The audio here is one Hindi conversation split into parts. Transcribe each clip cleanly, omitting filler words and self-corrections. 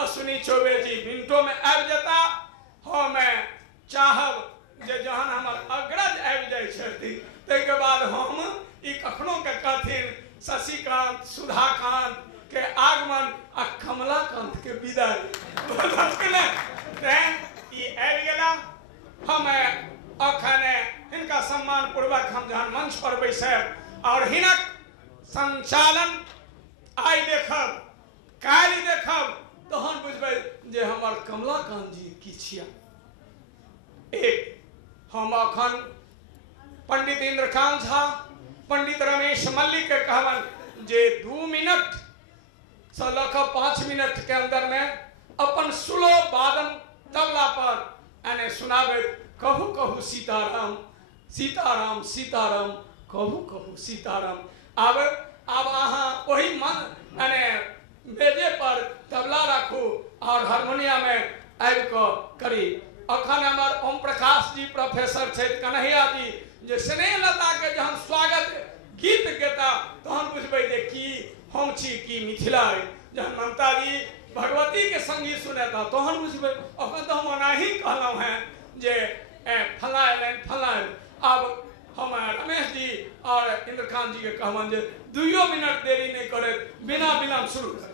अश्विनी चौबे जी मिनटों में आबि जेता। हम चाहब जे जहन हमर अग्रज आबि जाइ छथिन ताहिके बाद हम ई कखनो के कहथिन शशिकांत सुधाकांत के आगमन आ कमलाकांत के विदाई। ई आबि गेला। हम अखन हिनका सम्मान पूर्वक हम जहन मंच पर बैसब और हिनक संचालन आई देखब काल्हि देखब तहन बुझबै जे हमर कमलाकांत जी की छिया। एक हम अखन पंडित इंद्रकांत झा पंडित रमेश मल्लिक के कहबन जे 2 मिनट से लऽ 5 मिनट के अंदर में अपन स्लो वादन तबला पर एने सुनाबे। कहू कहू सीताराम सीताराम सीताराम कहू कहू सीताराम। अब अहाँ वही मन एने मेजे पर तबला राखू और हारमोनियम में आबि करी। अखन हमर ओम प्रकाश जी प्रोफेसर छथि कन्हैया जी जे स्नेह लता के जहन स्वागत गीत गेता तहन बुझबै जे की हम छी की मिथिला अइ। जहन ममता जी भगवती के संगीत सुनेता तहन बुझबै। अखन तो हम ओनाही कहलहुँ हैं जे फला एलनि फला एलनि। अब हम रमेश जी और इंद्रकांत जी के कहबन जे 2 मिनट देरी नहीं करे बिना विलम्ब शुरू कर।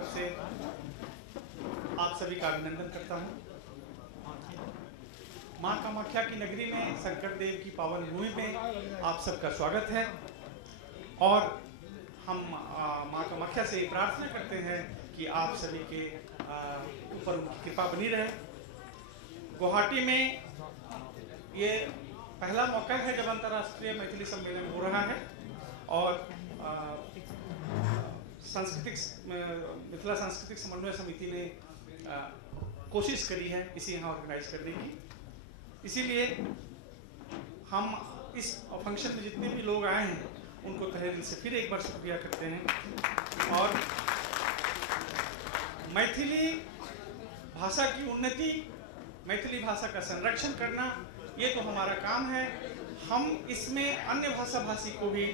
तरफ से आप सभी का अभिनंदन करता हूँ। माँ कामाख्या की नगरी में शंकर देव की पावन भूमि में आप सबका स्वागत है और हम माँ कामाख्या से प्रार्थना करते हैं कि आप सभी के ऊपर उनकी कृपा बनी रहे। गुवाहाटी में ये पहला मौका है जब अंतर्राष्ट्रीय मैथिली सम्मेलन हो रहा है और मिथिला सांस्कृतिक समन्वय समिति ने कोशिश करी है इसे यहाँ ऑर्गेनाइज करने की। इसीलिए हम इस फंक्शन में जितने भी लोग आए हैं उनको तहे दिल से फिर एक बार शुक्रिया करते हैं। और मैथिली भाषा की उन्नति, मैथिली भाषा का संरक्षण करना, ये तो हमारा काम है। हम इसमें अन्य भाषा भाषी को भी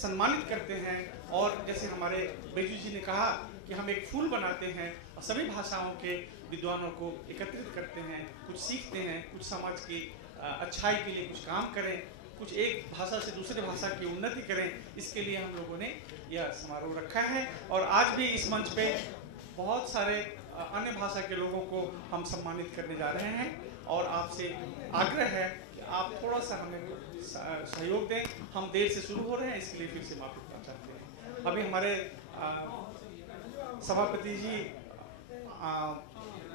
सम्मानित करते हैं और जैसे हमारे बैजू जी ने कहा कि हम एक फूल बनाते हैं और सभी भाषाओं के विद्वानों को एकत्रित करते हैं, कुछ सीखते हैं, कुछ समाज की अच्छाई के लिए कुछ काम करें, कुछ एक भाषा से दूसरे भाषा की उन्नति करें। इसके लिए हम लोगों ने यह समारोह रखा है और आज भी इस मंच पे बहुत सारे अन्य भाषा के लोगों को हम सम्मानित करने जा रहे हैं और आपसे आग्रह है कि आप थोड़ा सा हमें सहयोग दें। हम देर से शुरू हो रहे हैं, इसके लिए फिर से माफी चाहते हैं। अभी हमारे सभापति जी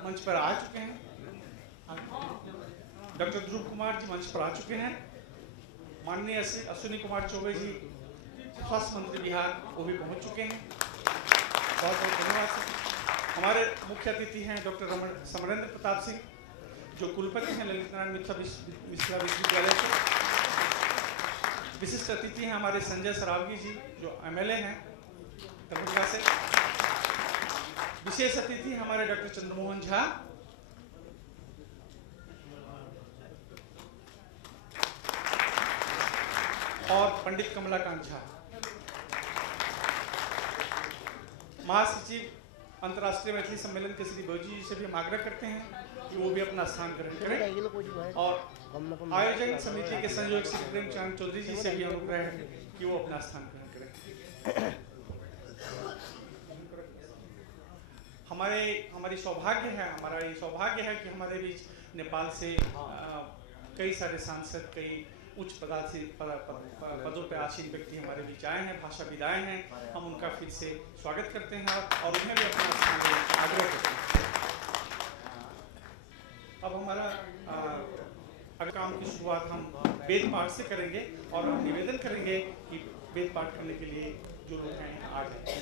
मंच पर आ चुके हैं, डॉक्टर ध्रुव कुमार जी मंच पर आ चुके हैं, माननीय अश्विनी कुमार चौबे जी स्वास्थ्य मंत्री बिहार वो भी पहुंच चुके हैं। बहुत बहुत धन्यवाद सर। हमारे मुख्य अतिथि हैं डॉक्टर समरेंद्र प्रताप सिंह जो कुलपति हैं ललित नारायण मिश्रा विश्वविद्यालय से। विशिष्ट अतिथि हैं हमारे संजय सरावगी जी जो MLA हैं दरभंगा से। विशेष अतिथि हमारे डॉक्टर चंद्रमोहन झा और पंडित कमलाकांत झा। महासचिव अंतर्राष्ट्रीय मैथिली सम्मेलन के श्री बैजू जी से भी हम आग्रह करते हैं कि वो भी अपना स्थान ग्रहण करें और आयोजन समिति के संयोजक श्री प्रेमचंद चौधरी जी से भी अनुग्रह है कि वो अपना स्थान ग्रहण करें। हमारी सौभाग्य है, हमारा ये सौभाग्य है कि हमारे बीच नेपाल से कई सारे सांसद, कई उच्च पदों पर आसीन व्यक्ति हमारे बीच आए हैं, भाषाविद आए हैं। हम उनका फिर से स्वागत करते हैं और उन्हें भी अपना स्थान देने आग्रह करते हैं। अब हमारा अगले काम की शुरुआत हम वेद पाठ से करेंगे और हम निवेदन करेंगे कि वेद पाठ करने के लिए जो लोग हैं आ जाए।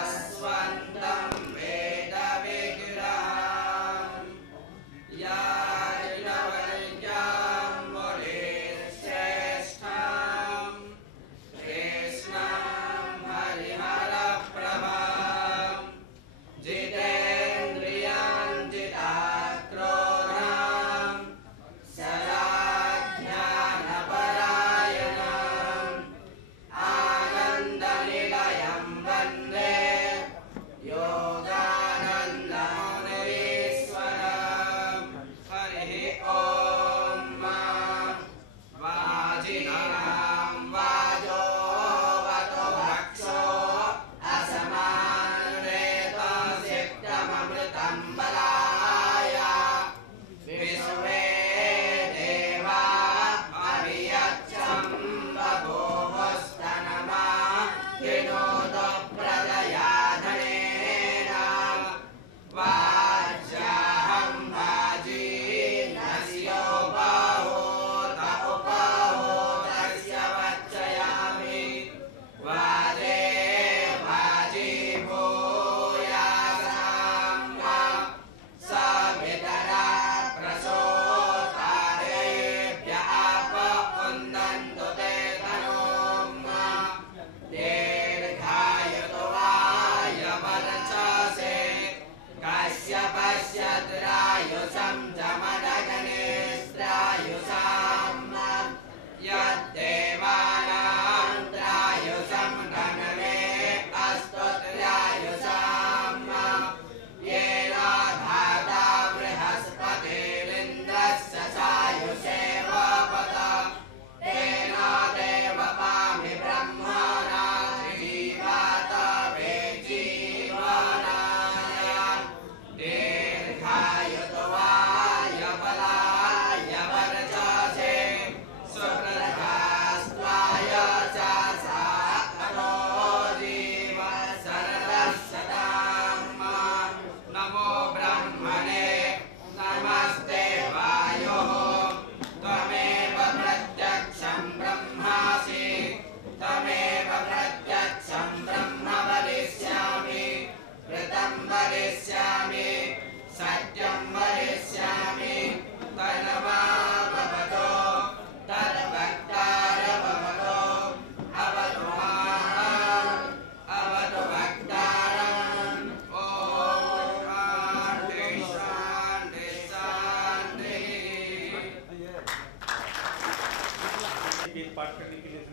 Aswandam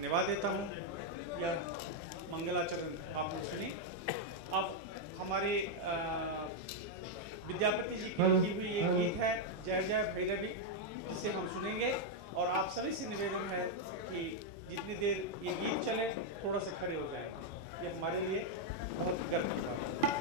धन्यवाद देता हूँ। यह मंगलाचरण आपने सुनी। अब हमारे विद्यापति जी की लिखी हुई एक गीत है जय जय भैरवी, जिसे हम सुनेंगे। और आप सभी से निवेदन है कि जितनी देर ये गीत चले थोड़ा सा खड़े हो जाए, ये हमारे लिए बहुत गर्व की बात है।